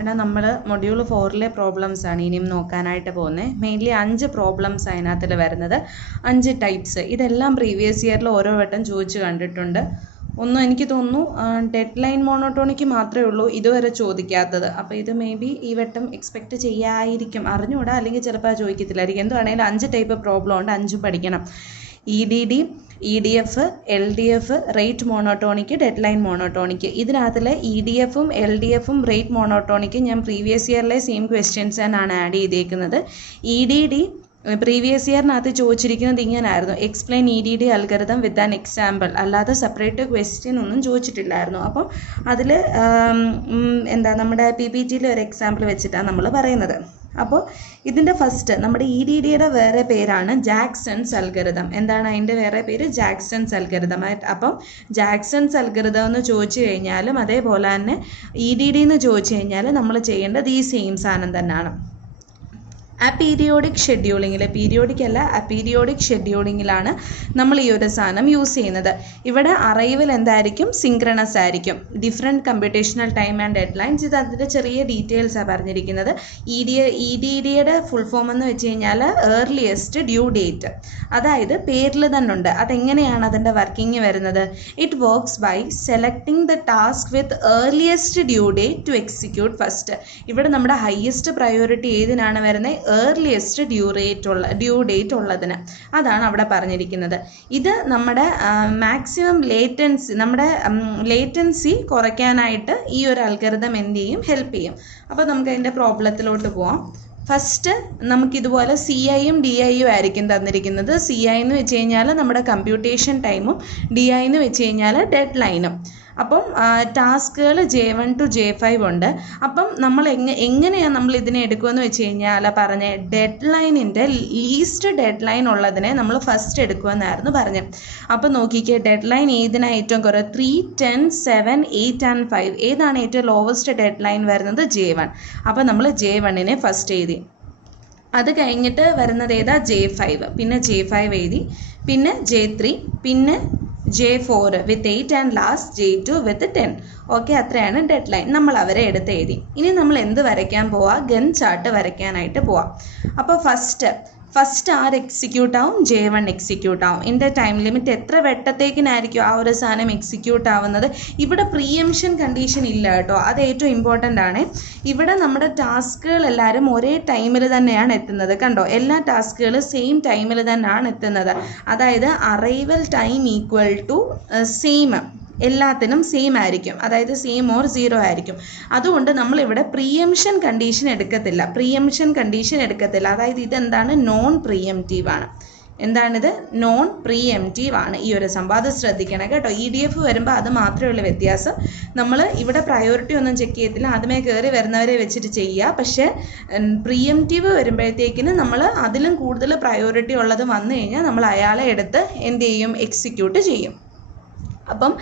എടാ നമ്മൾ module 4ലെ problems ആണ് ഇനിയും നോക്കാനായിട്ട് പോകുന്നത്. മെയിൻലി 5 പ്രോബ്ലംസ് അതിനകത്തിൽ വരുന്നത്, 5 ടൈപ്സ്. ഇതെല്ലാം പ്രീവിയസ് ഇയറിൽ ഓരോ വട്ടം ചോദിച്ച് കണ്ടിട്ടുണ്ട്. ഒന്നും എനിക്ക് തോന്നുന്നു ഡെഡ് ലൈൻ മോണോട്ടോണിക്ക് മാത്രമേ ഉള്ളൂ ഇതുവരെ ചോദിക്കാത്തത്. അപ്പോൾ ഇത് മേ ബി ഈ വട്ടം എക്സ്പെക്റ്റ് ചെയ്യായിരിക്കും, അറിഞ്ഞുകൂടാ, അല്ലെങ്കിൽ ചിലപ്പോൾ ചോദിക്കത്തില്ലായിരിക്കും. എന്തുവാണെങ്കിലും 5 ടൈപ്പ് പ്രോബ്ലം ഉണ്ട്, 5 പഠിക്കണം. EDD, EDF, LDF, rate monotonic, dead line monotonic. ഇതിനകത്തിൽ EDFും LDFും റേറ്റ് മോണോട്ടോണിക്ക് ഞാൻ പ്രീവിയസ് ഇയറിലെ സെയിം ക്വസ്റ്റ്യൻസ് തന്നെയാണ് ആഡ് ചെയ്തേക്കുന്നത്. EDD പ്രീവിയസ് ഇയറിനകത്ത് ചോദിച്ചിരിക്കുന്നത് ഇങ്ങനായിരുന്നു, explain EDD algorithm with an example, അല്ലാതെ സെപ്പറേറ്റ് ക്വസ്റ്റ്യൻ ഒന്നും ചോദിച്ചിട്ടില്ലായിരുന്നു. അപ്പം അതിൽ നമ്മുടെ PPTയിൽ ഒരു എക്സാമ്പിൾ വെച്ചിട്ടാണ് നമ്മൾ പറയുന്നത്. അപ്പോൾ ഇതിൻ്റെ ഫസ്റ്റ് നമ്മുടെ EDDയുടെ വേറെ പേരാണ് ജാക്സൺസ് അൽഗരിതം. എന്താണ് അതിൻ്റെ വേറെ പേര്? Jackson's algorithm. അപ്പം ജാക്സൺസ് അൽഗരിതം എന്ന് ചോദിച്ചു കഴിഞ്ഞാലും അതേപോലെ തന്നെ EDD എന്ന് ചോദിച്ചു കഴിഞ്ഞാൽ നമ്മൾ ചെയ്യേണ്ടത് ഈ സെയിം സാധനം തന്നെയാണ്. അപീരിയോഡിക് ഷെഡ്യൂളിങ്ങിൽ, പീരിയോഡിക് അല്ല അപീരിയോഡിക് ഷെഡ്യൂളിങ്ങിലാണ് നമ്മൾ ഈ ഒരു സാധനം യൂസ് ചെയ്യുന്നത്. ഇവിടെ അറൈവൽ എന്തായിരിക്കും? സിങ്ക്രണസ് ആയിരിക്കും. Different computational time and dead lines, ഇത് അതിൻ്റെ ചെറിയ ഡീറ്റെയിൽസാണ് പറഞ്ഞിരിക്കുന്നത്. EDDയുടെ ഫുൾ ഫോം എന്ന് വെച്ച് കഴിഞ്ഞാൽ ഏർലിയസ്റ്റ് ഡ്യൂ ഡേറ്റ്. അതായത് പേരിൽ തന്നെ ഉണ്ട്. അതെങ്ങനെയാണ് അതിൻ്റെ വർക്കിംഗ് വരുന്നത്? It works by selecting the task with earliest due date to execute first. ഇവിടെ നമ്മുടെ ഹയസ്റ്റ് പ്രയോറിറ്റി ഏതിനാണ് വരുന്നത്? ഏർലിയസ്റ്റ് ഡ്യൂ ഡേറ്റ് ഉള്ളതിന്. അതാണ് അവിടെ പറഞ്ഞിരിക്കുന്നത്. ഇത് നമ്മുടെ മാക്സിമം ലേറ്റൻസി കുറയ്ക്കാനായിട്ട് ഈ ഒരു അൽഗരിതം എന്ത് ചെയ്യും? ഹെൽപ്പ് ചെയ്യും. അപ്പോൾ നമുക്ക് അതിൻ്റെ പ്രോബ്ലത്തിലോട്ട് പോവാം. ഫസ്റ്റ് നമുക്കിതുപോലെ CIയും DIയും ആയിരിക്കും തന്നിരിക്കുന്നത്. CI എന്ന് വെച്ച് കഴിഞ്ഞാൽ നമ്മുടെ കമ്പ്യൂട്ടേഷൻ ടൈമും, DI എന്ന് വെച്ച് കഴിഞ്ഞാൽ ഡെഡ് ലൈനും. അപ്പം ടാസ്കുകൾ J1 to J5 ഉണ്ട്. അപ്പം നമ്മൾ എങ്ങനെയാണ് നമ്മൾ ഇതിനെ എടുക്കുമെന്ന് വെച്ച് കഴിഞ്ഞാൽ പറഞ്ഞ ഡെഡ് ലൈനിൻ്റെ ലീസ്റ്റ് ഡെഡ് ലൈൻ ഉള്ളതിനെ നമ്മൾ ഫസ്റ്റ് എടുക്കുമെന്നായിരുന്നു പറഞ്ഞത്. അപ്പം നോക്കിക്കേ, ഡെഡ് ലൈൻ ഏതിനാണ് ഏറ്റവും കുറവ്? 3, 10, 7, 8 and 5. ഏതാണ് ഏറ്റവും ലോവസ്റ്റ് ഡെഡ് ലൈൻ വരുന്നത്? J1. അപ്പം നമ്മൾ J1നെ ഫസ്റ്റ് എഴുതി. അത് കഴിഞ്ഞിട്ട് വരുന്നത് ഏതാ? J5. പിന്നെ J5 എഴുതി, പിന്നെ J3, പിന്നെ J4 with 8 and last J2 with 10. Okay, അത്രയാണ് ഡെഡ് ലൈൻ. നമ്മൾ അവരെ എടുത്ത് എഴുതി. ഇനി നമ്മൾ എന്ത് വരയ്ക്കാൻ പോവാം? ഗൺ ചാർട്ട് വരയ്ക്കാനായിട്ട് പോവാം. അപ്പോൾ ഫസ്റ്റ് ആര് എക്സിക്യൂട്ട് ആവും? J1 എക്സിക്യൂട്ട് ആവും. ഇതിൻ്റെ ടൈം ലിമിറ്റ് എത്ര വെട്ടത്തേക്കിനായിരിക്കും ആ ഒരു സാധനം എക്സിക്യൂട്ട് ആവുന്നത്? ഇവിടെ പ്രീഎംഷൻ കണ്ടീഷൻ ഇല്ല കേട്ടോ, അത് ഏറ്റവും ഇമ്പോർട്ടൻ്റ് ആണ്. ഇവിടെ നമ്മുടെ ടാസ്കുകൾ എല്ലാവരും ഒരേ ടൈമിൽ തന്നെയാണ് എത്തുന്നത്. കണ്ടോ, എല്ലാ ടാസ്കുകളും സെയിം ടൈമിൽ തന്നെയാണ് എത്തുന്നത്. അതായത് arrival time equal to same, എല്ലാത്തിനും സെയിം ആയിരിക്കും. അതായത് സെയിം ഓർ 0 ആയിരിക്കും. അതുകൊണ്ട് നമ്മളിവിടെ പ്രീഎംഷൻ കണ്ടീഷൻ എടുക്കത്തില്ല. അതായത് ഇതെന്താണ്? നോൺ പ്രീഎംറ്റീവ് ആണ്. എന്താണിത്? നോൺ പ്രീഎംറ്റീവ് ആണ് ഈ ഒരു സംഭവം. അത് ശ്രദ്ധിക്കണം കേട്ടോ. EDF വരുമ്പോൾ അത് മാത്രമേ ഉള്ളൂ വ്യത്യാസം. നമ്മൾ ഇവിടെ പ്രയോറിറ്റി ഒന്നും ചെക്ക് ചെയ്യത്തില്ല, ആദ്യമേ കയറി വരുന്നവരെ വെച്ചിട്ട് ചെയ്യുക. പക്ഷേ പ്രീഎംറ്റീവ് വരുമ്പോഴത്തേക്കിന് നമ്മൾ അതിലും കൂടുതൽ പ്രയോറിറ്റി ഉള്ളത് വന്നു കഴിഞ്ഞാൽ നമ്മൾ അയാളെ എടുത്ത് എന്ത് ചെയ്യും? എക്സിക്യൂട്ട് ചെയ്യും. അപ്പം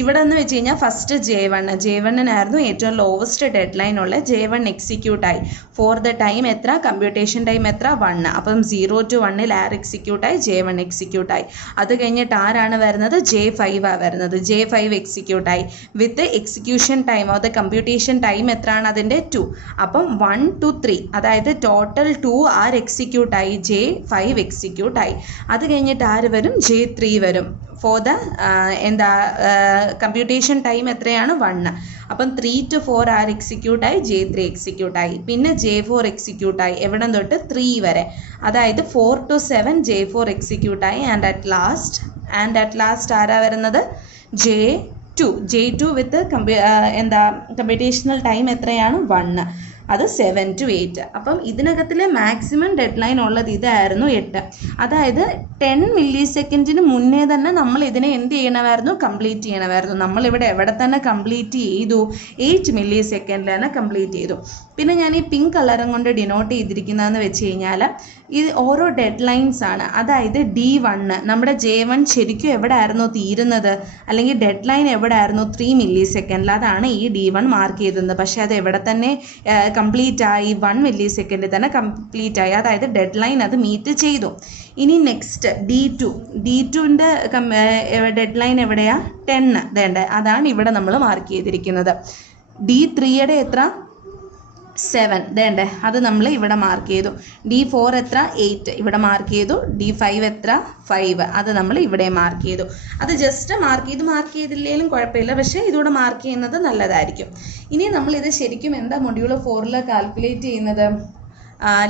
ഇവിടെ എന്ന് വെച്ച് കഴിഞ്ഞാൽ ഫസ്റ്റ് J1നായിരുന്നു ഏറ്റവും ലോവസ്റ്റ് ഡെഡ് ലൈൻ ഉള്ള. J1 എക്സിക്യൂട്ടായി. ഫോർ ദ ടൈം എത്ര? കമ്പ്യൂട്ടേഷൻ ടൈം എത്ര? 1. അപ്പം 0 to 1 ആർ എക്സിക്യൂട്ടായി? J1 എക്സിക്യൂട്ടായി. അത് കഴിഞ്ഞിട്ട് ആരാണ് വരുന്നത്? J5 വരുന്നത്. J5 എക്സിക്യൂട്ടായി with execution time of the computation time എത്രയാണ് അതിൻ്റെ? 2. അപ്പം 1 to 3, അതായത് ടോട്ടൽ 2 ആർ എക്സിക്യൂട്ടായി? J5 എക്സിക്യൂട്ടായി. അത് കഴിഞ്ഞിട്ട് ആര് വരും? J3 വരും. ഫോർ ദ കമ്പ്യൂട്ടേഷൻ ടൈം എത്രയാണ്? 1. അപ്പം 3 to 4 ആർ എക്സിക്യൂട്ടായി? J3 എക്സിക്യൂട്ടായി. പിന്നെ J4 എക്സിക്യൂട്ടായി. എവിടെ തൊട്ട്? 3 വരെ. അതായത് 4 to 7 J4 എക്സിക്യൂട്ടായി. ആൻഡ് അറ്റ് ലാസ്റ്റ് ആരാ വരുന്നത്? J2 വിത്ത് കമ്പ്യൂട്ടേഷണൽ ടൈം എത്രയാണ്? 1. അത് 7 to 8. അപ്പം ഇതിനകത്തിലെ മാക്സിമം ഡെഡ് ലൈൻ ഉള്ളത് ഇതായിരുന്നു, 8. അതായത് 10 മില്ലി സെക്കൻഡിന് മുന്നേ തന്നെ നമ്മൾ ഇതിനെ എന്ത് ചെയ്യണമായിരുന്നു? കംപ്ലീറ്റ് ചെയ്യണമായിരുന്നു. നമ്മളിവിടെ എവിടെ തന്നെ കംപ്ലീറ്റ് ചെയ്തു? 8 മില്ലി സെക്കൻഡിൽ തന്നെ കംപ്ലീറ്റ് ചെയ്തു. പിന്നെ ഞാൻ ഈ പിങ്ക് കളറും കൊണ്ട് ഡിനോട്ട് ചെയ്തിരിക്കുന്നതെന്ന് വെച്ച് കഴിഞ്ഞാൽ ഇത് ഓരോ ഡെഡ് ലൈൻസ് ആണ്. അതായത് D1 നമ്മുടെ J1 ശരിക്കും എവിടെ ആയിരുന്നു തീരുന്നത്? അല്ലെങ്കിൽ ഡെഡ് ലൈൻ എവിടെ ആയിരുന്നു? 3 മില്ലി സെക്കൻഡിൽ. അതാണ് ഈ D1 മാർക്ക് ചെയ്തത്. പക്ഷേ അത് എവിടെ തന്നെ കംപ്ലീറ്റ് ആയി? 1 മില്ലി സെക്കൻഡിൽ തന്നെ കംപ്ലീറ്റ് ആയി. അതായത് ഡെഡ് ലൈൻ അത് മീറ്റ് ചെയ്തു. ഇനി നെക്സ്റ്റ് D2ൻ്റെ ഡെഡ് ലൈൻ എവിടെയാ? 10. വേണ്ട, അതാണ് ഇവിടെ നമ്മൾ മാർക്ക് ചെയ്തിരിക്കുന്നത്. D3യുടെ എത്ര? 7 വേണ്ടേ, അത് നമ്മൾ ഇവിടെ മാർക്ക് ചെയ്തു. D4 എത്ര 8 ഇവിടെ മാർക്ക് ചെയ്തു. D5 എത്ര 5 അത് നമ്മൾ ഇവിടെ മാർക്ക് ചെയ്തു. അത് ജസ്റ്റ് മാർക്ക് ചെയ്തില്ലെങ്കിലും കുഴപ്പമില്ല, പക്ഷേ ഇതൂടെ മാർക്ക് ചെയ്യുന്നത് നല്ലതായിരിക്കും. ഇനി നമ്മൾ ഇത് ശരിക്കും എന്താ മൊഡ്യൂൾ 4 കാൽക്കുലേറ്റ് ചെയ്യുന്നത്?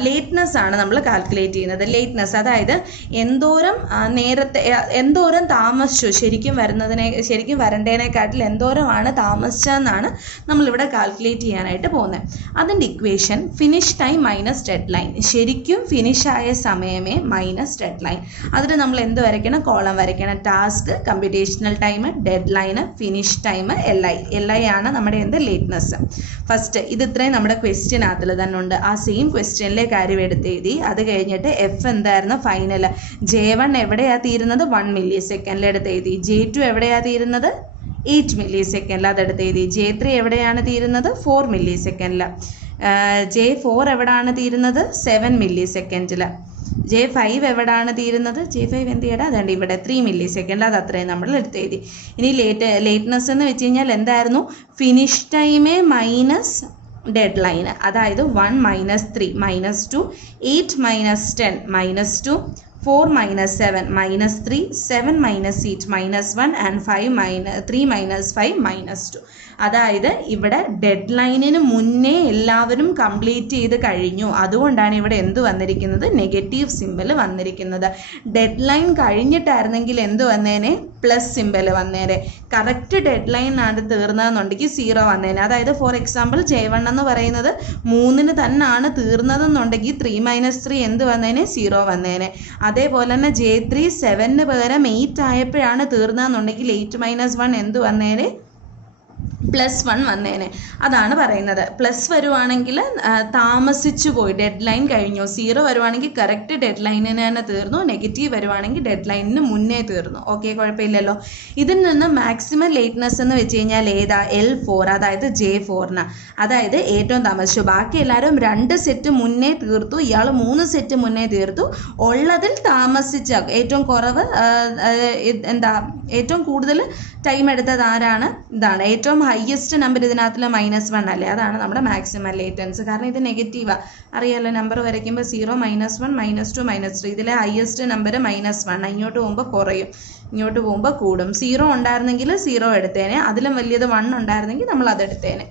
ലേറ്റ്നെസ് ആണ് നമ്മൾ കാൽക്കുലേറ്റ് ചെയ്യുന്നത്. ലേറ്റ്നെസ് അതായത് എന്തോരം താമസിച്ചു ശരിക്കും വരേണ്ടതിനെക്കാട്ടിൽ എന്തോരമാണ് താമസിച്ചതെന്നാണ് നമ്മളിവിടെ കാൽക്കുലേറ്റ് ചെയ്യാനായിട്ട് പോകുന്നത്. അതിൻ്റെ equation finish time minus dead line, ശരിക്കും ഫിനിഷായ സമയമേ മൈനസ് ഡെഡ് ലൈൻ. അതിന് നമ്മൾ എന്ത് വരയ്ക്കണം? കോളം വരയ്ക്കണം. Task, computational time, dead line, finish time, LI ആണ് നമ്മുടെ എന്ത് ലേറ്റ്നെസ്. ഫസ്റ്റ് ഇത് ഇത്രയും നമ്മുടെ ക്വസ്റ്റ്യനകത്തിൽ തന്നെ ഉണ്ട്. ആ സെയിം ക്വസ്റ്റ്യനിലെ കാര്യം എടുത്ത് എഴുതി. അത് കഴിഞ്ഞിട്ട് എഫ് എന്തായിരുന്നു? ഫൈനൽ. J1 എവിടെയാ തീരുന്നത്? 1 മില്ലി സെക്കൻഡിൽ എടുത്ത് എഴുതി. J2 എവിടെയാ തീരുന്നത്? 8 മില്ലി സെക്കൻഡിൽ അതെടുത്ത് എഴുതി. J3 എവിടെയാണ് തീരുന്നത്? 4 മില്ലി സെക്കൻഡിൽ. J4 എവിടെയാണ് തീരുന്നത്? 7 മില്ലി സെക്കൻഡിൽ. J5 എവിടെയാണ് തീരുന്നത്? J5 എന്ത് ചെയ്യടാ? അതുകൊണ്ട് ഇവിടെ 3 മില്ലി സെക്കൻഡിൽ. അത് അത്രയും നമ്മൾ എടുത്ത് എഴുതി. ഇനി ലേറ്റ്നെസ് എന്ന് വെച്ച് കഴിഞ്ഞാൽ എന്തായിരുന്നു? ഫിനിഷ് ടൈമേ മൈനസ് ഡെഡ് ലൈൻ, അതായത് 1 minus 3 minus 2, 8 minus 10 minus 2, 4 minus 7 minus 3, 7 minus 8 minus 1 and 3 minus 5 minus 2. അതായത് ഇവിടെ ഡെഡ് ലൈനിന് മുന്നേ എല്ലാവരും കംപ്ലീറ്റ് ചെയ്ത് കഴിഞ്ഞു. അതുകൊണ്ടാണ് ഇവിടെ എന്ത് വന്നിരിക്കുന്നത്? നെഗറ്റീവ് സിമ്പൽ വന്നിരിക്കുന്നത്. ഡെഡ് ലൈൻ കഴിഞ്ഞിട്ടായിരുന്നെങ്കിൽ എന്ത് വന്നേനെ? പ്ലസ് സിമ്പൽ വന്നേനെ. കറക്റ്റ് ഡെഡ് ലൈനാണ് തീർന്നതെന്നുണ്ടെങ്കിൽ 0 വന്നേനെ. അതായത് ഫോർ എക്സാമ്പിൾ J1 എന്ന് പറയുന്നത് 3 തന്നെയാണ് തീർന്നതെന്നുണ്ടെങ്കിൽ 3 മൈനസ് 3 എന്ത് വന്നേനെ? 0 വന്നേനെ. അതേപോലെ തന്നെ J3 7 പകരം 8 ആയപ്പോഴാണ് തീർന്നതെന്നുണ്ടെങ്കിൽ 8 മൈനസ് 1 എന്ത് വന്നേനെ? +1 വന്നേനെ. അതാണ് പറയുന്നത്. പ്ലസ് വരുവാണെങ്കിൽ താമസിച്ചു പോയി, ഡെഡ് ലൈൻ കഴിഞ്ഞു. 0 വരുവാണെങ്കിൽ കറക്റ്റ് ഡെഡ് ലൈനിന് തന്നെ തീർന്നു. നെഗറ്റീവ് വരുവാണെങ്കിൽ ഡെഡ് ലൈനിന് മുന്നേ തീർന്നു. ഓക്കെ, കുഴപ്പമില്ലല്ലോ. ഇതിൽ നിന്ന് മാക്സിമം ലേറ്റ്നെസ് എന്ന് വെച്ച് കഴിഞ്ഞാൽ ഏതാ? L4, അതായത് J4ന്. അതായത് ഏറ്റവും താമസിച്ചു. ബാക്കി എല്ലാവരും 2 സെറ്റ് മുന്നേ തീർത്തു, ഇയാൾ 3 സെറ്റ് മുന്നേ തീർത്തു. ഉള്ളതിൽ താമസിച്ച ഏറ്റവും കുറവ് ഏറ്റവും കൂടുതൽ ടൈം എടുത്തത് ആരാണ്? ഇതാണ്. ഏറ്റവും ഹയസ്റ്റ് നമ്പർ ഇതിനകത്തിൽ -1 അല്ലേ? അതാണ് നമ്മുടെ മാക്സിമം ലേറ്റൻസ്. കാരണം ഇത് നെഗറ്റീവാണ്, അറിയാമല്ലോ. നമ്പർ വരയ്ക്കുമ്പോൾ 0 -1 -2 -3. ഇതിലെ ഹയസ്റ്റ് നമ്പർ -1. ഇങ്ങോട്ട് പോകുമ്പോൾ കുറയും, ഇങ്ങോട്ട് പോകുമ്പോൾ കൂടും. 0 ഉണ്ടായിരുന്നെങ്കിൽ 0 എടുത്തേനെ, അതിലും വലിയത് 1 ഉണ്ടായിരുന്നെങ്കിൽ നമ്മൾ അതെടുത്തേനെ.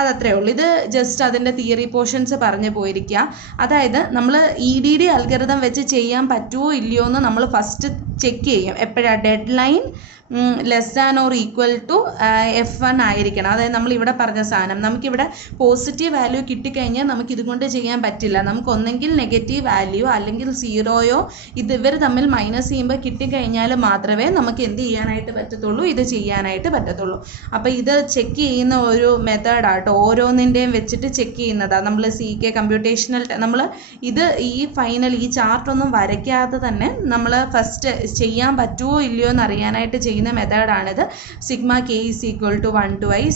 അതത്രേ ഉള്ളൂ. ഇത് ജസ്റ്റ് അതിൻ്റെ തിയറി പോർഷൻസ് പറഞ്ഞു പോയിരിക്കുക. അതായത് നമ്മൾ EDD അൽഗോരിതം വെച്ച് ചെയ്യാൻ പറ്റുമോ ഇല്ലയോ എന്ന് നമ്മൾ ഫസ്റ്റ് ചെക്ക് ചെയ്യും. എപ്പോഴാണ്? Deadline less than or equal to F1 ആയിരിക്കണം. അതായത് നമ്മൾ ഇവിടെ പറഞ്ഞ സാധനം നമുക്കിവിടെ പോസിറ്റീവ് വാല്യൂ കിട്ടിക്കഴിഞ്ഞാൽ നമുക്ക് ഇതുകൊണ്ട് ചെയ്യാൻ പറ്റില്ല. നമുക്ക് ഒന്നെങ്കിൽ നെഗറ്റീവ് വാല്യൂ അല്ലെങ്കിൽ 0യോ ഇവർ തമ്മിൽ മൈനസ് ചെയ്യുമ്പോൾ കിട്ടിക്കഴിഞ്ഞാൽ മാത്രമേ നമുക്ക് എന്ത് ചെയ്യാനായിട്ട് പറ്റത്തുള്ളൂ? ഇത് ചെയ്യാനായിട്ട് പറ്റത്തുള്ളൂ. അപ്പോൾ ഇത് ചെക്ക് ചെയ്യുന്ന ഒരു മെത്തേഡാട്ടോ, ഓരോന്നിൻ്റെയും വെച്ചിട്ട് ചെക്ക് ചെയ്യുന്നതാണ്. നമ്മൾ CK കമ്പ്യൂട്ടേഷണൽ നമ്മൾ ഈ ചാർട്ടൊന്നും വരയ്ക്കാതെ തന്നെ നമ്മൾ ഫസ്റ്റ് ചെയ്യാൻ പറ്റുമോ ഇല്ലയോ എന്ന് അറിയാനായിട്ട് ചെയ്യുന്ന മെത്തേഡാണിത്. Sigma K = 1 to I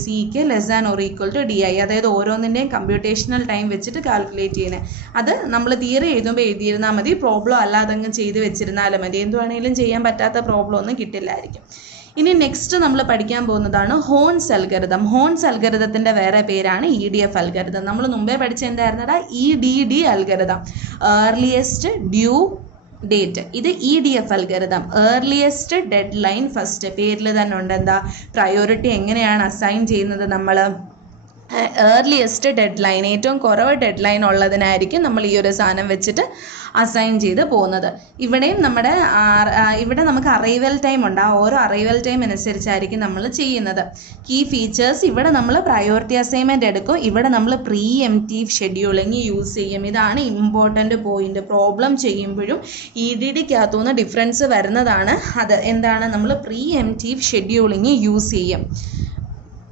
CK <= DI. അതായത് ഓരോന്നിൻ്റെയും കമ്പ്യൂട്ടേഷണൽ ടൈം വെച്ചിട്ട് കാൽക്കുലേറ്റ് ചെയ്യുന്നത്. അത് നമ്മൾ തിയറി എഴുതുമ്പോൾ എഴുതിയിരുന്നാൽ മതി, പ്രോബ്ലം അല്ലാതെങ്ങും ചെയ്ത് വെച്ചിരുന്നാലും മതി. എന്തുവാണെങ്കിലും ചെയ്യാൻ പറ്റാത്ത പ്രോബ്ലം ഒന്നും കിട്ടില്ലായിരിക്കും. ഇനി നെക്സ്റ്റ് നമ്മൾ പഠിക്കാൻ പോകുന്നതാണ് ഹോൺസ് അൽഗോരിതം. ഹോൺസ് അൽഗോരിതത്തിൻ്റെ വേറെ പേരാണ് EDF അൽഗോരിതം. നമ്മൾ മുമ്പേ പഠിച്ച എന്തായിരുന്നടാ? EDD algorithm, earliest due date. ഇത് EDF algorithm, earliest dead line first. പേരിൽ തന്നെ ഉണ്ട് എന്താ? പ്രയോറിറ്റി എങ്ങനെയാണ് അസൈൻ ചെയ്യുന്നത്? നമ്മൾ ഏർലിയസ്റ്റ് ഡെഡ് ലൈൻ, ഏറ്റവും കുറവ് ഡെഡ് ലൈൻ ഉള്ളതിനായിരിക്കും നമ്മൾ ഈ ഒരു സാധനം വെച്ചിട്ട് അസൈൻ ചെയ്ത് പോകുന്നത്. ഇവിടെയും ഇവിടെ നമുക്ക് അറൈവൽ ടൈം ഉണ്ട്. ആ ഓരോ അറൈവൽ ടൈം അനുസരിച്ചായിരിക്കും നമ്മൾ ചെയ്യുന്നത്. കീ ഫീച്ചേഴ്സ്, ഇവിടെ നമ്മൾ പ്രയോറിറ്റി അസൈൻമെൻറ്റ് എടുക്കും. ഇവിടെ നമ്മൾ പ്രീ എംപ്റ്റീവ് ഷെഡ്യൂളിങ് യൂസ് ചെയ്യും. ഇതാണ് ഇമ്പോർട്ടൻ്റ് പോയിന്റ്. പ്രോബ്ലം ചെയ്യുമ്പോഴും EDDക്കകത്തുനിന്ന് ഡിഫറൻസ് വരുന്നതാണ്. അത് എന്താണ്? നമ്മൾ പ്രീ എംപ്റ്റീവ് ഷെഡ്യൂളിങ് യൂസ് ചെയ്യും.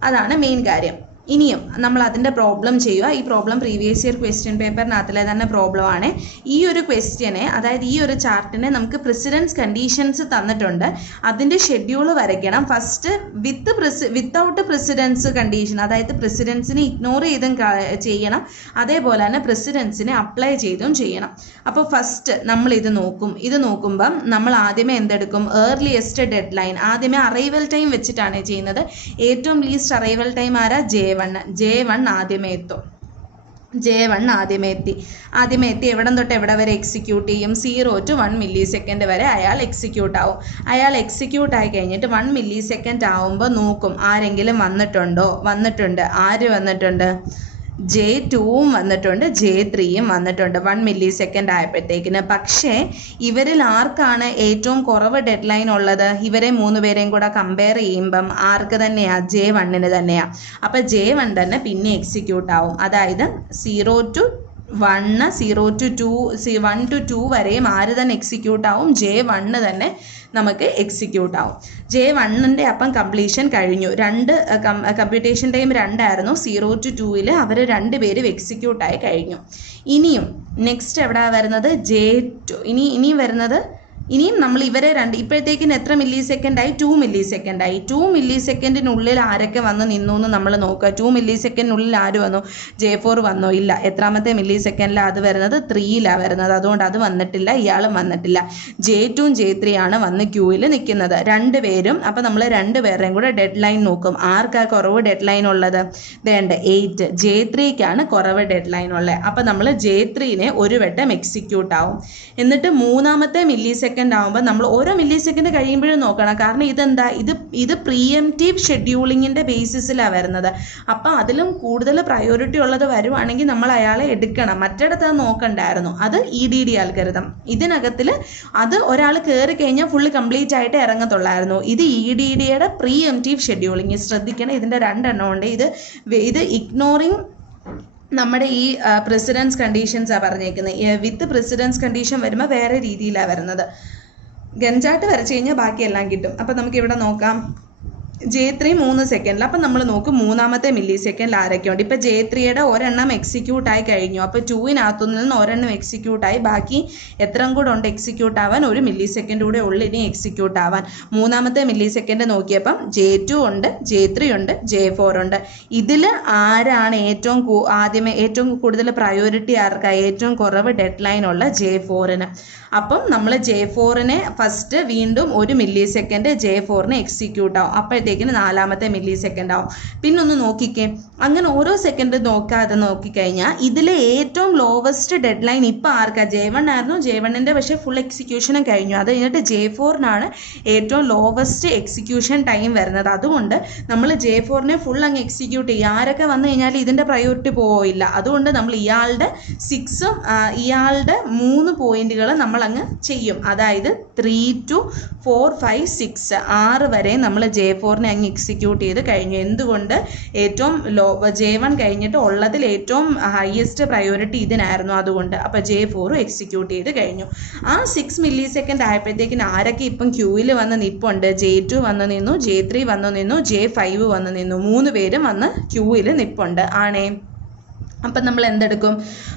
അതാണ് മെയിൻ കാര്യം. ഇനിയും നമ്മൾ അതിൻ്റെ പ്രോബ്ലം ചെയ്യുക. ഈ പ്രോബ്ലം പ്രീവിയസ് ഇയർ ക്വസ്റ്റ്യൻ പേപ്പറിനകത്തിലെ തന്നെ പ്രോബ്ലമാണ്. ഈ ഒരു ക്വസ്റ്റ്യനെ, അതായത് ഈ ഒരു ചാർട്ടിനെ നമുക്ക് പ്രിസിഡൻസ് കണ്ടീഷൻസ് തന്നിട്ടുണ്ട്. അതിൻ്റെ ഷെഡ്യൂൾ വരയ്ക്കണം. ഫസ്റ്റ് വിത്തൗട്ട് പ്രിസിഡൻസ് കണ്ടീഷൻ, അതായത് പ്രിസിഡൻസിനെ ഇഗ്നോർ ചെയ്തും ചെയ്യണം, അതേപോലെ തന്നെ പ്രിസിഡൻസിനെ അപ്ലൈ ചെയ്തും ചെയ്യണം. അപ്പോൾ ഫസ്റ്റ് നമ്മൾ ഇത് നോക്കും. ഇത് നോക്കുമ്പം നമ്മൾ ആദ്യമേ എന്തെടുക്കും? Earliest dead line. ആദ്യമേ അറൈവൽ ടൈം വെച്ചിട്ടാണ് ചെയ്യുന്നത്. ഏറ്റവും ലീസ്റ്റ് അറൈവൽ ടൈം ആരാ? J1 ആദ്യമേ എത്തും. J1 ആദ്യമേ എത്തി എവിടം തൊട്ട് എവിടെ വരെ എക്സിക്യൂട്ട് ചെയ്യും 0 to 1 മില്ലി സെക്കൻഡ് വരെ അയാൾ എക്സിക്യൂട്ട് ആവും. അയാൾ എക്സിക്യൂട്ട് ആയി കഴിഞ്ഞിട്ട് 1 മില്ലി സെക്കൻഡ് ആവുമ്പോൾ നോക്കും ആരെങ്കിലും വന്നിട്ടുണ്ട്. ആര് വന്നിട്ടുണ്ട്? J2ഉം വന്നിട്ടുണ്ട്, J3യും വന്നിട്ടുണ്ട് 1 മില്ലി സെക്കൻഡ് ആയപ്പോഴത്തേക്കിന്. പക്ഷേ ഇവരിൽ ആർക്കാണ് ഏറ്റവും കുറവ് ഡെഡ് ലൈൻ ഉള്ളത്? ഇവരെ 3 പേരെയും കൂടെ കമ്പയർ ചെയ്യുമ്പം ആർക്ക് തന്നെയാ? J1ന് തന്നെയാ. അപ്പം J1 തന്നെ പിന്നെ എക്സിക്യൂട്ട് ആവും. അതായത് 0 to 1 to 2 വരെയും ആര് തന്നെ എക്സിക്യൂട്ട് ആവും? J1 തന്നെ നമുക്ക് എക്സിക്യൂട്ട് ആവും. J1ൻ്റെ അപ്പം കംപ്ലീഷൻ കഴിഞ്ഞു. കമ്പ്യൂട്ടേഷൻ ടൈം 2 ആയിരുന്നു. 0 to 2 അവർ 2 പേരും എക്സിക്യൂട്ടായി കഴിഞ്ഞു. ഇനിയും നെക്സ്റ്റ് എവിടെ വരുന്നത്? J2. ഇനിയും വരുന്നത് ഇനിയും നമ്മൾ ഇവരെ ഇപ്പോഴത്തേക്കിന് എത്ര മില്ലി സെക്കൻഡായി? 2 മില്ലി സെക്കൻഡായി. 2 മില്ലി സെക്കൻഡിനുള്ളിൽ ആരൊക്കെ വന്ന് നിന്നു എന്ന് നമ്മൾ നോക്കുക. 2 മില്ലി സെക്കൻഡിനുള്ളിൽ ആര് വന്നു? J4 വന്നോ? ഇല്ല. എത്രാമത്തെ മില്ലി സെക്കൻഡിലാണ് അത് വരുന്നത്? 3ലാണ് വരുന്നത്. അതുകൊണ്ട് അത് വന്നിട്ടില്ല, ഇയാളും വന്നിട്ടില്ല. J2ഉം J3 ആണ് വന്ന് ക്യൂവിൽ നിൽക്കുന്നത് 2 പേരും. അപ്പം നമ്മൾ 2 പേരുടെയും കൂടെ ഡെഡ് ലൈൻ നോക്കും. ആർക്കാ കുറവ് ഡെഡ് ലൈൻ ഉള്ളത്? വേണ്ട 8. J3ക്കാണ് കുറവ് ഡെഡ് ലൈൻ ഉള്ളത്. അപ്പം നമ്മൾ J3നെ ഒരു വട്ടം എക്സിക്യൂട്ട് ആവും. എന്നിട്ട് മൂന്നാമത്തെ മില്ലി സെക്കൻഡ് ആകുമ്പോൾ നമ്മൾ ഓരോ മില്ലി സെക്കൻഡ് കഴിയുമ്പോഴും നോക്കണം. കാരണം ഇതെന്താ? ഇത് പ്രീഎംപ്റ്റീവ് ഷെഡ്യൂളിങ്ങിൻ്റെ ബേസിസിലാണ് വരുന്നത്. അപ്പം അതിലും കൂടുതൽ പ്രയോറിറ്റി ഉള്ളത് വരുവാണെങ്കിൽ നമ്മൾ അയാളെ എടുക്കണം. മറ്റിടത്ത് അത് നോക്കണ്ടായിരുന്നു. അത് EDD അൽഗോരിതം. ഇതിനകത്തിൽ അത് ഒരാൾ കയറി കഴിഞ്ഞാൽ ഫുള്ള് കംപ്ലീറ്റ് ആയിട്ട് ഇറങ്ങത്തുള്ളായിരുന്നു. ഇത് EDDയുടെ പ്രീഎംപ്റ്റീവ് ഷെഡ്യൂളിങ്. ശ്രദ്ധിക്കണം, ഇതിൻ്റെ 2 എണ്ണം ഉണ്ട്. ഇത് ഇഗ്നോറിങ് നമ്മുടെ ഈ പ്രസിഡൻസ് കണ്ടീഷൻസാണ് പറഞ്ഞേക്കുന്നത്. വിത്ത് പ്രസിഡൻസ് കണ്ടീഷൻ വരുമ്പോൾ വേറെ രീതിയിലാണ് വരുന്നത്. ഗൻചാർട്ട് വരച്ച് കഴിഞ്ഞാൽ ബാക്കിയെല്ലാം കിട്ടും. അപ്പം നമുക്ക് ഇവിടെ നോക്കാം. J3 3 സെക്കൻഡിൽ. അപ്പം നമ്മൾ നോക്കും മൂന്നാമത്തെ മില്ലി സെക്കൻഡിൽ ആരൊക്കെയുണ്ട്. ഇപ്പം J3യുടെ ഒരെണ്ണം എക്സിക്യൂട്ട് ആയി കഴിഞ്ഞു. അപ്പോൾ 2-നകത്തുനിന്ന് നിന്ന് ഒരെണ്ണം എക്സിക്യൂട്ടായി. ബാക്കി എത്ര കൂടെ ഉണ്ട് എക്സിക്യൂട്ട് ആവാൻ? 1 മില്ലി സെക്കൻഡ് കൂടെ ഉള്ളു ഇനി എക്സിക്യൂട്ട് ആവാൻ. മൂന്നാമത്തെ മില്ലി സെക്കൻഡ് നോക്കിയപ്പം J2 ഉണ്ട്, J3 ഉണ്ട്, J4 ഉണ്ട്. ഇതിൽ ആരാണ് ഏറ്റവും കൂടുതൽ പ്രയോറിറ്റി ആർക്കാ? ഏറ്റവും കുറവ് ഡെഡ് ലൈൻ ഉള്ള J4ന്. അപ്പം നമ്മൾ J4നെ ഫസ്റ്റ് വീണ്ടും 1 മില്ലി സെക്കൻഡ് J4നെ എക്സിക്യൂട്ട് ആവും. അപ്പോഴത്തേക്കിന് 4ാമത്തെ മില്ലി സെക്കൻഡ് ആവും. പിന്നെ ഒന്ന് നോക്കിക്കേ, അങ്ങനെ ഓരോ സെക്കൻഡ് നോക്കാതെ നോക്കിക്കഴിഞ്ഞാൽ ഇതിലെ ഏറ്റവും ലോവസ്റ്റ് ഡെഡ് ലൈൻ ഇപ്പം ആർക്കാ? J1 ആയിരുന്നു. J1ൻ്റെ പക്ഷേ ഫുൾ എക്സിക്യൂഷനും കഴിഞ്ഞു. അത് കഴിഞ്ഞിട്ട് J4നാണ് ഏറ്റവും ലോവസ്റ്റ് എക്സിക്യൂഷൻ ടൈം വരുന്നത്. അതുകൊണ്ട് നമ്മൾ J4നെ ഫുൾ അങ്ങ് എക്സിക്യൂട്ട് ചെയ്യും. ആരൊക്കെ വന്നു കഴിഞ്ഞാൽ ഇതിൻ്റെ പ്രയോറിറ്റി പോയില്ല. അതുകൊണ്ട് നമ്മൾ ഇയാളുടെ 6ഉം ഇയാളുടെ 3 പോയിന്റുകൾ നമ്മൾ അങ്ങ് ചെയ്യും. അതായത് 3 to 4, 5, 6 6 വരെ നമ്മൾ J4നെ അങ്ങ് എക്സിക്യൂട്ട് ചെയ്ത് കഴിഞ്ഞു. എന്തുകൊണ്ട്? ഏറ്റവും J1 കഴിഞ്ഞിട്ട് ഉള്ളതിൽ ഏറ്റവും ഹയസ്റ്റ് പ്രയോറിറ്റി ഇതിനായിരുന്നു. അതുകൊണ്ട് അപ്പോൾ J4 എക്സിക്യൂട്ട് ചെയ്ത് കഴിഞ്ഞു. ആ 6 മില്ലി സെക്കൻഡ് ആയപ്പോഴത്തേക്കിന് ആരൊക്കെ ഇപ്പം ക്യൂവിൽ വന്ന് നിൽപ്പുണ്ട്? J2 വന്ന് നിന്നു, J3 വന്നു നിന്നു, J5 വന്ന് നിന്നു. 3 പേരും വന്ന് ക്യൂവിൽ നിൽപ്പുണ്ട് ആണേ. അപ്പം നമ്മൾ എന്തെടുക്കും?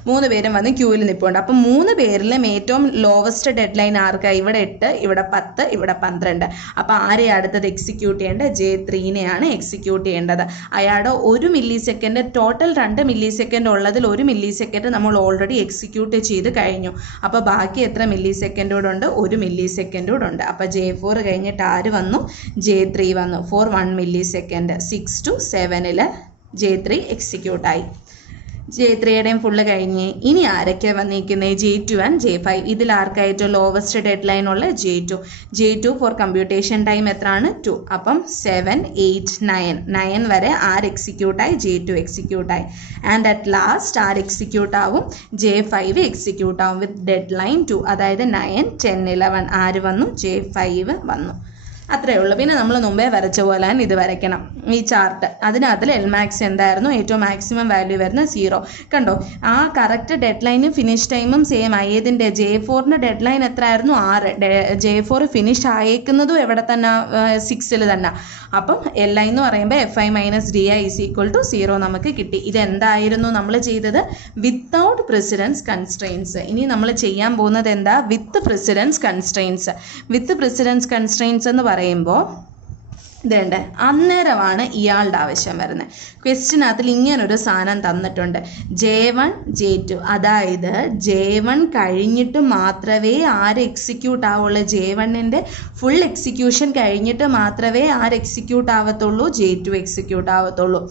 3 പേരും വന്ന് ക്യൂവിൽ നിൽപ്പുണ്ട്. അപ്പം 3 പേരിലും ഏറ്റവും ലോവസ്റ്റ് ഡെഡ് ലൈൻ ആർക്കാ? ഇവിടെ 8, ഇവിടെ 10, ഇവിടെ 12. അപ്പം ആരെയാണ് അടുത്തത് എക്സിക്യൂട്ട് ചെയ്യേണ്ടത്? J3നെയാണ് എക്സിക്യൂട്ട് ചെയ്യേണ്ടത്. അയാളുടെ 1 milli second, total 2 milli second ഉള്ളതിൽ 1 മില്ലി സെക്കൻഡ് നമ്മൾ ഓൾറെഡി എക്സിക്യൂട്ട് ചെയ്ത് കഴിഞ്ഞു. അപ്പോൾ ബാക്കി എത്ര മില്ലി സെക്കൻഡ് കൂടെ ഉണ്ട്? 1 മില്ലി സെക്കൻഡ് കൂടെ ഉണ്ട്. അപ്പോൾ J4 കഴിഞ്ഞിട്ട് ആര് വന്നു? J3 വന്നു. For 1 millisecond. 6 to 7 J3 എക്സിക്യൂട്ടായി. J3യുടെയും ഫുള്ള് കഴിഞ്ഞ്. ഇനി ആരൊക്കെ വന്നിരിക്കുന്നത്? J2 and J5. ഇതിൽ ആർക്കായിട്ട് ലോവസ്റ്റ് ഡെഡ് ലൈൻ ഉള്ള? J2 ഫോർ കമ്പ്യൂട്ടേഷൻ ടൈം എത്രയാണ്? 2. അപ്പം 7, 8, 9 വരെ ആര് എക്സിക്യൂട്ടായി? J2 എക്സിക്യൂട്ടായി. ആൻഡ് അറ്റ് ലാസ്റ്റ് ആര് എക്സിക്യൂട്ട് ആവും? J5 എക്സിക്യൂട്ട് ആവും വിത്ത് ഡെഡ് ലൈൻ 2. അതായത് 9, 10, 11 ആര് വന്നു? J5 വന്നു. അത്രയേ ഉള്ളൂ. പിന്നെ നമ്മൾ മുമ്പേ വരച്ച പോലെ തന്നെ ഇത് വരയ്ക്കണം ഈ ചാർട്ട്. അതിനകത്തിൽ Lmax എന്തായിരുന്നു? ഏറ്റവും മാക്സിമം വാല്യൂ വരുന്ന 0. കണ്ടോ? ആ കറക്റ്റ് ഡെഡ് ലൈനും ഫിനിഷ് ടൈമും സെയിം ആയി. ഏതിൻ്റെ? J4ൻ്റെ ഡെഡ് ലൈൻ എത്ര ആയിരുന്നു? 6. J4 ഫിനിഷ് ആയേക്കുന്നതും എവിടെ തന്നെ? 6ൽ തന്നെ. അപ്പം Li എന്ന് പറയുമ്പോൾ Fi - Di = 0 നമുക്ക് കിട്ടി. ഇതെന്തായിരുന്നു നമ്മൾ ചെയ്തത്? Without precedence constraints. ഇനി നമ്മൾ ചെയ്യാൻ പോകുന്നത് എന്താ? With precedence constraints. With precedence constraints എന്ന് പറയുമ്പോൾ ഇതേണ്ട അന്നേരമാണ് ഇയാളുടെ ആവശ്യം വരുന്നത്. ക്വസ്റ്റ്യനകത്തിൽ ഇങ്ങനൊരു സാധനം തന്നിട്ടുണ്ട്, J1 J2, അതായത് J1 കഴിഞ്ഞിട്ട് മാത്രമേ ആര് എക്സിക്യൂട്ട് ആവുള്ളൂ, J1ൻ്റെ ഫുൾ എക്സിക്യൂഷൻ കഴിഞ്ഞിട്ട് മാത്രമേ ആര് എക്സിക്യൂട്ട് ആവത്തുള്ളൂ, J2 എക്സിക്യൂട്ട് ആവത്തുള്ളൂ.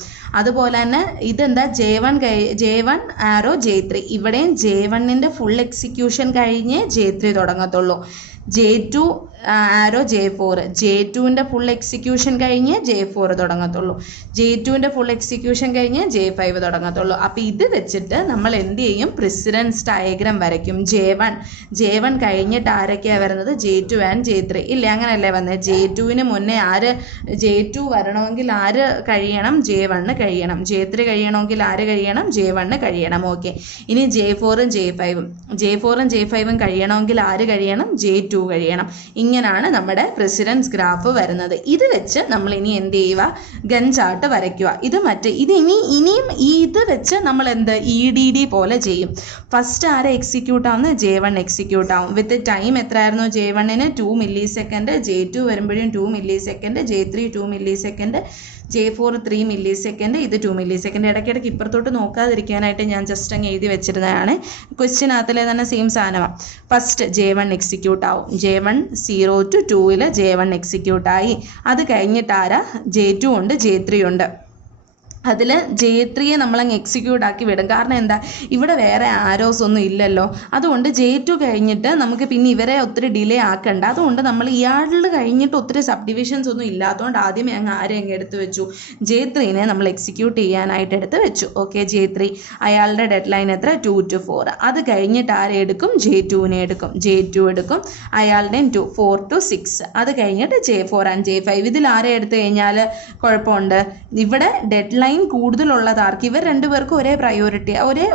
അതുപോലെ തന്നെ ഇതെന്താ J1 ആരോ J3, ഇവിടെയും J1ൻ്റെ ഫുൾ എക്സിക്യൂഷൻ കഴിഞ്ഞേ J3 തുടങ്ങത്തുള്ളൂ. J2 ആരോ J4, J2ൻ്റെ ഫുൾ എക്സിക്യൂഷൻ കഴിഞ്ഞ് J4 തുടങ്ങത്തുള്ളൂ. J2ൻ്റെ ഫുൾ എക്സിക്യൂഷൻ കഴിഞ്ഞ് J5 തുടങ്ങത്തുള്ളൂ. അപ്പോൾ ഇത് വെച്ചിട്ട് നമ്മൾ എന്ത് ചെയ്യും, പ്രിസിഡൻസ് ഡയഗ്രാം വരയ്ക്കും. J1 കഴിഞ്ഞിട്ട് ആരൊക്കെയാണ് വരുന്നത്, J2 ആൻഡ് J3 ഇല്ലേ, അങ്ങനെയല്ലേ വന്നത്. J2ന് മുന്നേ J2 വരണമെങ്കിൽ ആര് കഴിയണം, J1 കഴിയണം. J3 കഴിയണമെങ്കിൽ ആര് കഴിയണം, J1 കഴിയണം. ഓക്കെ, ഇനി J4ഉം J5ഉം കഴിയണമെങ്കിൽ ആര് കഴിയണം, J2 കഴിയണം. ഇങ്ങനെയാണ് നമ്മുടെ പ്രസിഡൻസ് ഗ്രാഫ് വരുന്നത്. ഇത് വെച്ച് നമ്മൾ ഇനി എന്ത് ചെയ്യുക, ഗൻ ചാർട്ട് വരയ്ക്കുക. ഇനിയും ഇത് വെച്ച് നമ്മൾ എന്ത് EDD പോലെ ചെയ്യും. ഫസ്റ്റ് ആരെ എക്സിക്യൂട്ട് ആവുന്നത്, J1 എക്സിക്യൂട്ട് ആവും. വിത്ത് ടൈം എത്രയായിരുന്നു, J1ന് 2 മില്ലി സെക്കൻഡ്, J2 വരുമ്പോഴും 2 milli second, J3 2 milli second, J4 3 milli second, ഇത് 2 മില്ലി സെക്കൻഡ്. ഇടയ്ക്കിടയ്ക്ക് ഇപ്പുറത്തോട്ട് നോക്കാതിരിക്കാനായിട്ട് ഞാൻ ജസ്റ്റ് അങ്ങ് എഴുതി വെച്ചിരുന്നതാണ്. ക്വസ്റ്റ്യനകത്തിലെ തന്നെ സെയിം സാധനമാണ്. ഫസ്റ്റ് J1 എക്സിക്യൂട്ട് ആവും. J1 0 to 2 J1 എക്സിക്യൂട്ടായി. അത് കഴിഞ്ഞിട്ട് ആരാ, J2 ഉണ്ട്, J3 ഉണ്ട്. അതിൽ J3യെ നമ്മളങ്ങ് എക്സിക്യൂട്ട് ആക്കി വിടും. കാരണം എന്താ, ഇവിടെ വേറെ ആരോസ് ഒന്നും ഇല്ലല്ലോ. അതുകൊണ്ട് J2 കഴിഞ്ഞിട്ട് നമുക്ക് പിന്നെ ഇവരെ ഒത്തിരി ഡിലേ ആക്കണ്ട. അതുകൊണ്ട് നമ്മൾ ഇയാളിൽ കഴിഞ്ഞിട്ട് ഒത്തിരി സബ് ഡിവിഷൻസ് ഒന്നും ഇല്ലാത്തതുകൊണ്ട് ആദ്യമേ അങ്ങ് എടുത്ത് വെച്ചു, J3നെ നമ്മൾ എക്സിക്യൂട്ട് ചെയ്യാനായിട്ട് എടുത്ത് വെച്ചു. ഓക്കെ, J3 അയാളുടെ ഡെഡ് ലൈൻ എത്ര, 2 to 4. അത് കഴിഞ്ഞിട്ട് ആരെ എടുക്കും, J2നെ എടുക്കും. J2 എടുക്കും, അയാളുടെയും 4 to 6. അത് കഴിഞ്ഞിട്ട് J4 ആൻഡ് J5. ഇതിൽ ആരെ എടുത്തു കഴിഞ്ഞാൽ കുഴപ്പമുണ്ട്, ഇവിടെ ഡെഡ് ലൈൻ കൂടുതലുള്ളതാർക്ക്, ഇവർ രണ്ടുപേർക്കും ഒരേ പ്രയോറിറ്റി,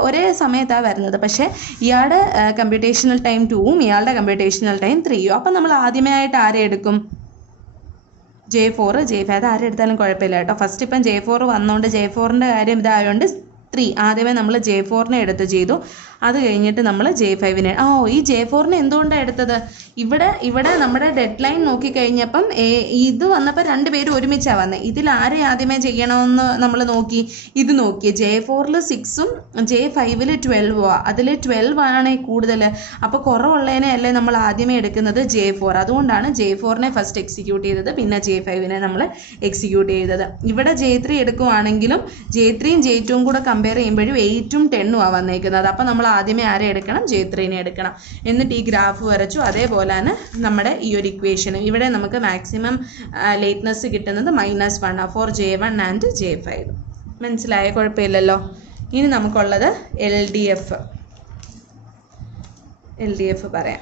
ഒരേ സമയത്താണ് വരുന്നത്. പക്ഷേ ഇയാളുടെ കമ്പ്യൂട്ടേഷണൽ ടൈം 2ഉം ഇയാളുടെ കമ്പ്യൂട്ടേഷണൽ ടൈം 3ഉം. അപ്പം നമ്മൾ ആദ്യമേ ആയിട്ട് ആരെ എടുക്കും, J4 J5. അത് ആരെ എടുത്താലും കുഴപ്പമില്ല കേട്ടോ. ഫസ്റ്റ് ഇപ്പം J4 വന്നുകൊണ്ട് J4ൻ്റെ കാര്യം ഇതായതുകൊണ്ട് 3 ആദ്യമേ നമ്മൾ J4നെ എടുത്ത് ചെയ്തു. അത് കഴിഞ്ഞിട്ട് നമ്മൾ J5നെ, ഈ J4നെ എന്തുകൊണ്ടാണ് എടുത്തത്, ഇവിടെ നമ്മുടെ ഡെഡ് ലൈൻ നോക്കിക്കഴിഞ്ഞപ്പം ഇത് വന്നപ്പോൾ രണ്ടുപേരും ഒരുമിച്ചാണ് വന്നത്. ഇതിൽ ആരെ ആദ്യമേ ചെയ്യണമെന്ന് നമ്മൾ നോക്കി, ഇത് നോക്കി. J4ൽ 6ഉം J5ൽ 12ഉം. അതിൽ 12 ആണ് കൂടുതൽ. അപ്പോൾ കുറവുള്ളതിനെ അല്ലേ നമ്മൾ ആദ്യമേ എടുക്കുന്നത്, J4. അതുകൊണ്ടാണ് J4നെ ഫസ്റ്റ് എക്സിക്യൂട്ട് ചെയ്തത്, പിന്നെ J5നെ നമ്മൾ എക്സിക്യൂട്ട് ചെയ്തത്. ഇവിടെ J3 എടുക്കുവാണെങ്കിലും J3യും J2യും കൂടെ കമ്പയർ ചെയ്യുമ്പോഴും 8ഉം 10ഉം ആണ് വന്നേക്കുന്നത്. അപ്പോൾ നമ്മൾ ആദ്യമേ ആരെ എടുക്കണം, J3നെ എടുക്കണം. എന്നിട്ട് ഈ ഗ്രാഫ് വരച്ചു. അതേപോലെ തന്നെ നമ്മുടെ ഈ ഒരു ഇക്വേഷൻ ഇവിടെ നമുക്ക് മാക്സിമം ലേറ്റ്നെസ് കിട്ടുന്നത് -1 ഫോർ J1 ആൻഡ് J5. മനസ്സിലായ, കുഴപ്പമില്ലല്ലോ. ഇനി നമുക്കുള്ളത് LDF പറയാം.